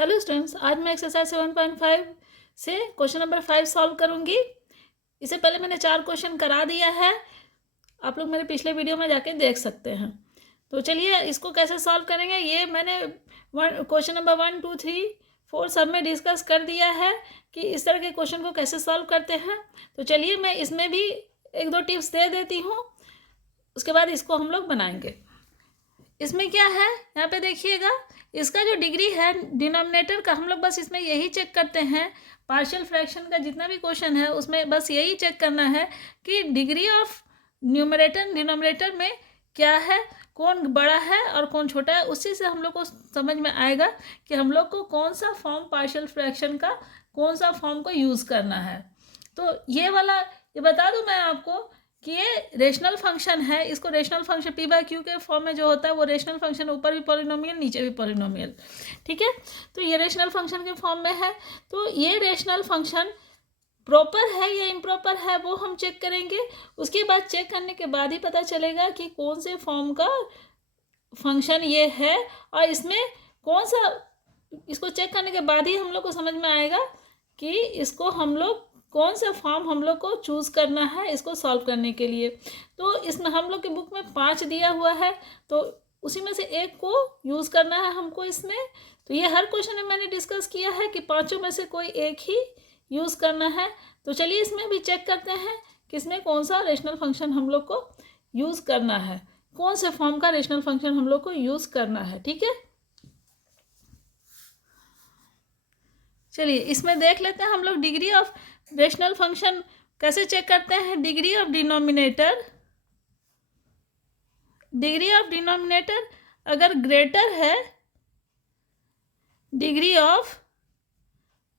Hello students, आज मैं exercise 7.5 से क्वेश्चन नंबर 5 सॉल्व करूंगी। इससे पहले मैंने 4 क्वेश्चन करा दिया है, आप लोग मेरे पिछले वीडियो में जाके देख सकते हैं। तो चलिए इसको कैसे सॉल्व करेंगे, ये मैंने क्वेश्चन नंबर 1, 2, 3, 4 सब में डिस्कस कर दिया है कि इस तरह के क्वेश्चन को कैसे सॉल्व करते हैं। तो चलिए मैं इसमें भी 1-2 टिप्स दे देती हूँ, उसके बाद इसको हम लोग बनाएंगे। इसमें क्या है, यहाँ पे देखिएगा, इसका जो डिग्री है डिनोमिनेटर का, हम लोग बस इसमें यही चेक करते हैं। पार्शियल फ्रैक्शन का जितना भी क्वेश्चन है उसमें बस यही चेक करना है कि डिग्री ऑफ न्यूमरेटर डिनोमिनेटर में क्या है, कौन बड़ा है और कौन छोटा है। उसी से हम लोग को समझ में आएगा कि हम लोग को कौन सा फॉर्म पार्शियल फ्रैक्शन का, कौन सा फॉर्म को यूज़ करना है। तो ये वाला, ये बता दूं मैं आपको कि ये रेशनल फंक्शन है। इसको रेशनल फंक्शन p/q के फॉर्म में जो होता है वो रेशनल फंक्शन, ऊपर भी पॉलिनोमियल नीचे भी पॉलिनोमियल, ठीक है। तो ये रेशनल फंक्शन के फॉर्म में है। तो ये रेशनल फंक्शन प्रॉपर है या इम्प्रॉपर है वो हम चेक करेंगे। उसके बाद चेक करने के बाद ही पता चलेगा कि कौन से फॉर्म का फंक्शन ये है, और इसमें कौन सा, इसको चेक करने के बाद ही हम लोग को समझ में आएगा कि इसको हम लोग कौन सा फॉर्म हम लोग को चूज़ करना है इसको सॉल्व करने के लिए। तो इसमें हम लोग के बुक में 5 दिया हुआ है, तो उसी में से एक को यूज़ करना है हमको इसमें। तो ये हर क्वेश्चन में मैंने डिस्कस किया है कि 5 में से कोई एक ही यूज़ करना है। तो चलिए इसमें भी चेक करते हैं कि इसमें कौन सा रेशनल फंक्शन हम लोग को यूज़ करना है, कौन से फॉर्म का रेशनल फंक्शन हम लोग को यूज़ करना है, ठीक है। चलिए इसमें देख लेते हैं हम लोग डिग्री ऑफ रेशनल फंक्शन कैसे चेक करते हैं। Degree of denominator, degree of denominator अगर ग्रेटर है डिग्री ऑफ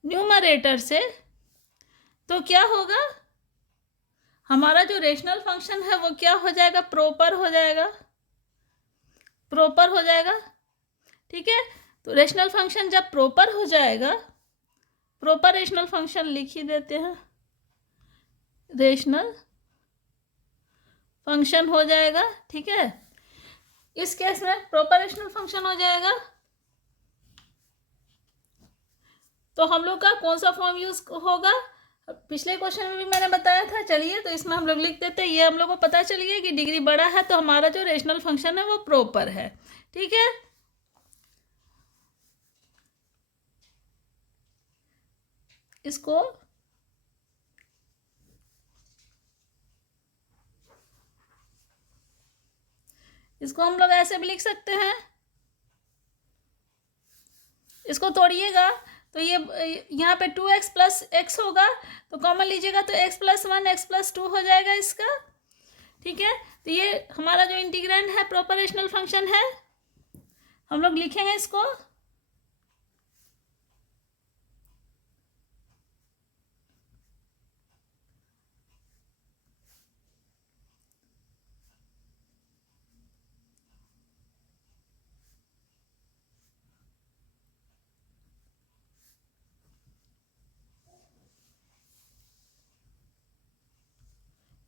न्यूमरेटर से, तो क्या होगा, हमारा जो रेशनल फंक्शन है वो क्या हो जाएगा, प्रॉपर हो जाएगा, प्रॉपर हो जाएगा, ठीक है। तो रेशनल फंक्शन जब प्रॉपर हो जाएगा, प्रॉपर रेशनल फंक्शन लिख ही देते हैं, रेशनल फंक्शन हो जाएगा, ठीक है। इस केस में प्रॉपर रेशनल फंक्शन हो जाएगा तो हम लोग का कौन सा फॉर्म यूज होगा, पिछले क्वेश्चन में भी मैंने बताया था। चलिए तो इसमें हम लोग लिख देते हैं, ये हम लोग को पता चल गया कि डिग्री बड़ा है तो हमारा जो रेशनल फंक्शन है वो प्रॉपर है, ठीक है। इसको इसको हम लोग ऐसे भी लिख सकते हैं, इसको तोड़िएगा तो ये यहाँ पे 2x प्लस एक्स होगा, तो कॉमन लीजिएगा तो x प्लस 1 x प्लस 2 हो जाएगा इसका, ठीक है। तो ये हमारा जो इंटीग्रैंड है प्रॉपर रेशनल फंक्शन है, हम लोग लिखेंगे इसको।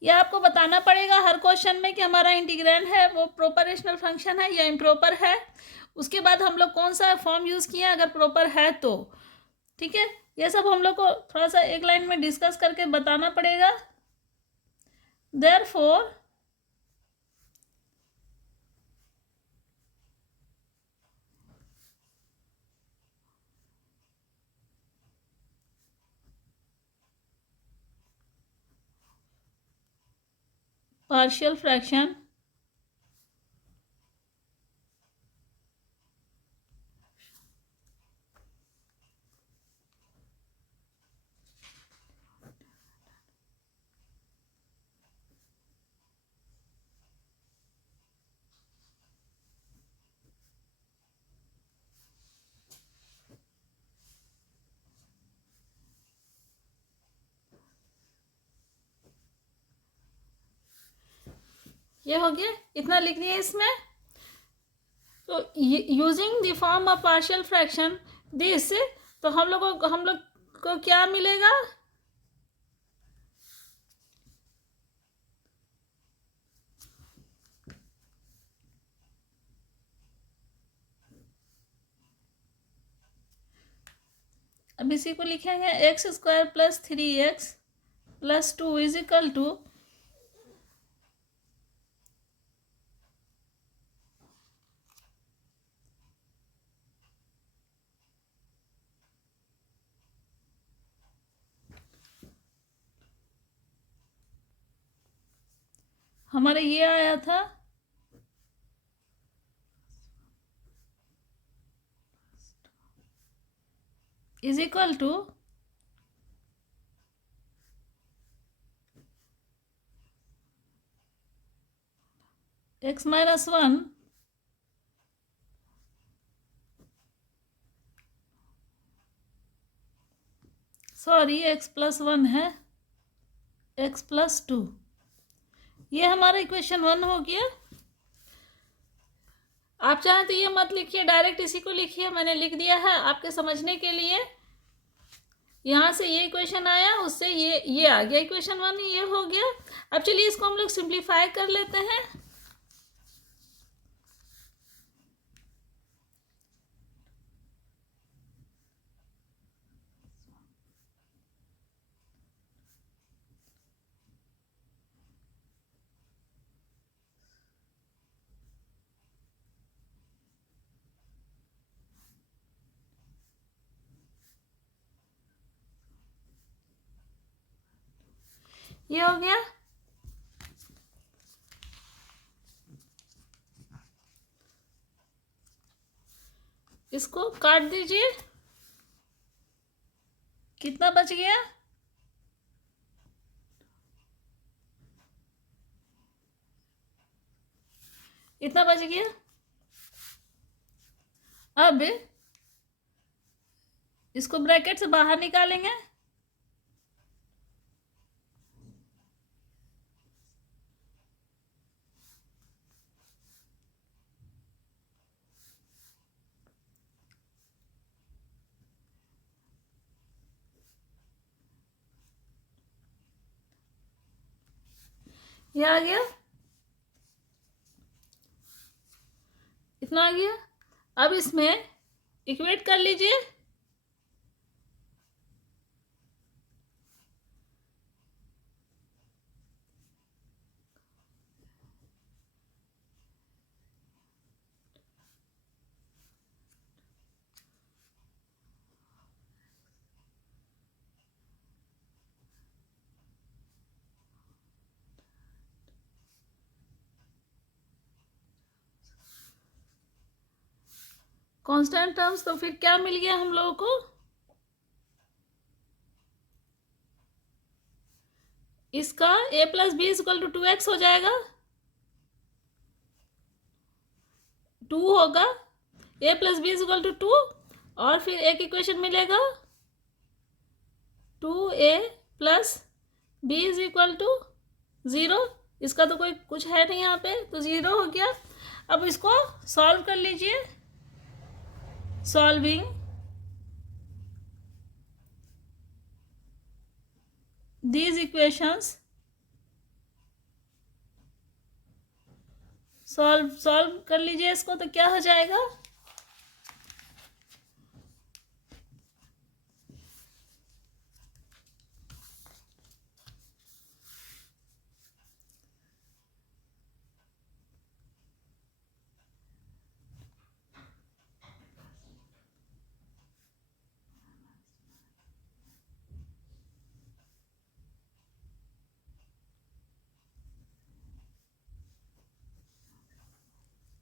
ये आपको बताना पड़ेगा हर क्वेश्चन में कि हमारा इंटीग्रैंड है वो प्रॉपर रेशनल फंक्शन है या इम्प्रॉपर है। उसके बाद हम लोग कौन सा फॉर्म यूज़ किए अगर प्रॉपर है तो, ठीक है। ये सब हम लोग को थोड़ा सा एक लाइन में डिस्कस करके बताना पड़ेगा। देयरफॉर पार्शियल फ्रैक्शन ये हो गया, इतना लिख दिए इसमें। तो using the form of partial fraction this, तो हम लोग को क्या मिलेगा, अब इसी को लिखेंगे x² + 3x + 2 = हमारा ये आया था = x - 1 सॉरी x + 1 है x + 2। ये हमारा इक्वेशन 1 हो गया। आप चाहें तो ये मत लिखिए, डायरेक्ट इसी को लिखिए, मैंने लिख दिया है आपके समझने के लिए। यहाँ से ये इक्वेशन आया, उससे ये आ गया, इक्वेशन 1 ये हो गया। अब चलिए इसको हम लोग सिंप्लीफाई कर लेते हैं। ये हो गया। इसको काट दीजिए, कितना बच गया? इतना बच गया। अब इसको ब्रैकेट से बाहर निकालेंगे। ये आ गया, इतना आ गया। अब इसमें इक्वेट कर लीजिए। कांस्टेंट टर्म्स, तो फिर क्या मिल गया हम लोगों को? इसका a + b = 2x हो जाएगा, 2 होगा, a + b = 2। और फिर एक इक्वेशन मिलेगा 2a + b = 0। इसका तो कोई कुछ है नहीं यहाँ पे, तो 0 हो गया। अब इसको सॉल्व कर लीजिए। सॉल्विंग these equations, सॉल्व कर लीजिए इसको, तो क्या हो जाएगा?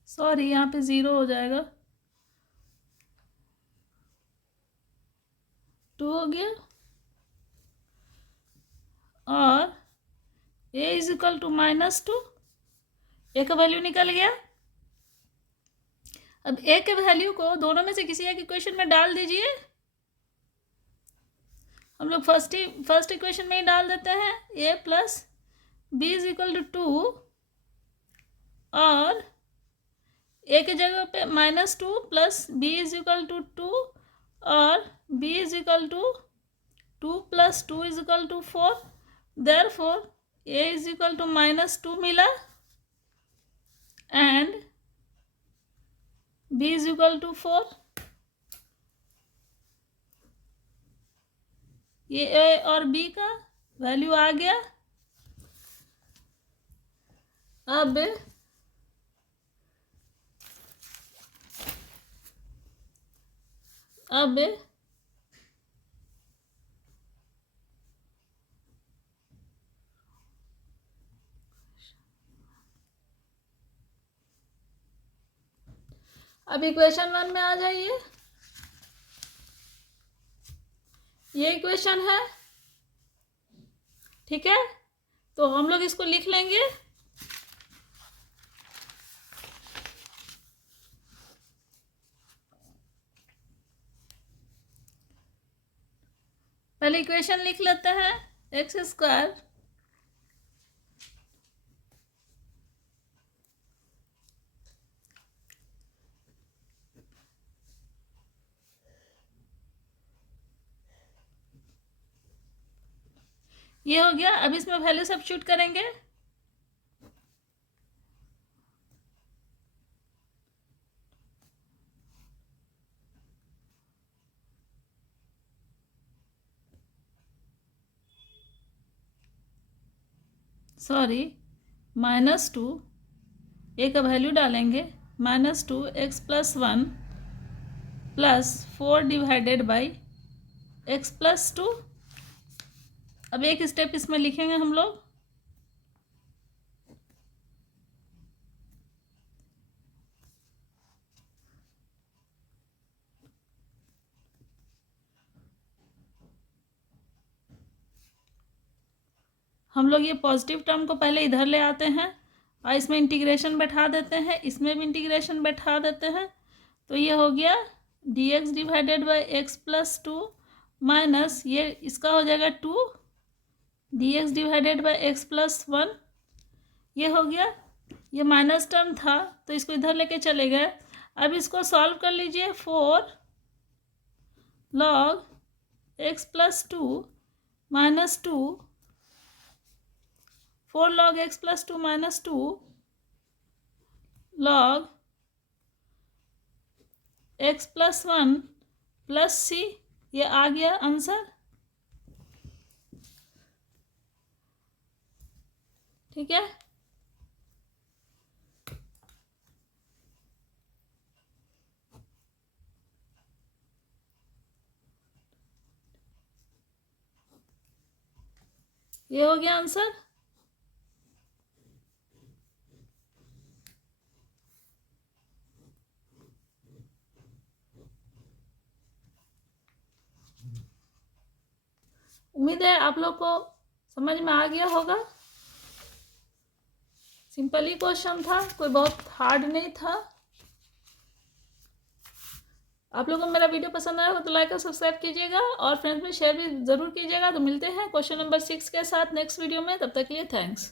सॉरी, यहाँ पे 0 हो जाएगा, 2 हो गया। और a = -2, a का वैल्यू निकल गया। अब a के वैल्यू को दोनों में से किसी एक इक्वेशन में डाल दीजिए। हम लोग फर्स्ट इक्वेशन में ही डाल देते हैं, a + b = 2, और a के जगह पे -2 + b = 2, और b = 2 + 2 = 4। Therefore a = -2 मिला and b = 4। ये ए और बी का वैल्यू आ गया। अब इक्वेशन 1 में आ जाइए। ये इक्वेशन है, ठीक है। तो हम लोग इसको लिख लेंगे। पहले इक्वेशन लिख लेते हैं। एक्स स्क्वायर ये हो गया। अब इसमें वैल्यू सब्स्टिट्यूट करेंगे। सॉरी, -2 ए का वैल्यू डालेंगे, -2 x + 1 + 4 डिवाइडेड बाई x + 2। अब एक स्टेप इसमें लिखेंगे हम लोग। हम लोग ये पॉजिटिव टर्म को पहले इधर ले आते हैं और इसमें इंटीग्रेशन बैठा देते हैं, इसमें भी इंटीग्रेशन बैठा देते हैं। तो ये हो गया dx divided by x + 2 minus ये इसका हो जाएगा 2 dx डिवाइडेड बाई x + 1। ये हो गया। ये माइनस टर्म था तो इसको इधर लेके चले गए। अब इसको सॉल्व कर लीजिए। 4 log x + 2 minus 2, 4 log x + 2 minus 2 log x + 1 plus c। ये आ गया आंसर, ठीक है। ये हो गया आंसर। उम्मीद है आप लोग को समझ में आ गया होगा। सिंपल ही क्वेश्चन था, कोई बहुत हार्ड नहीं था। आप लोगों को मेरा वीडियो पसंद आया हो तो लाइक और सब्सक्राइब कीजिएगा और फ्रेंड्स में शेयर भी ज़रूर कीजिएगा। तो मिलते हैं क्वेश्चन नंबर 6 के साथ नेक्स्ट वीडियो में। तब तक के लिए थैंक्स।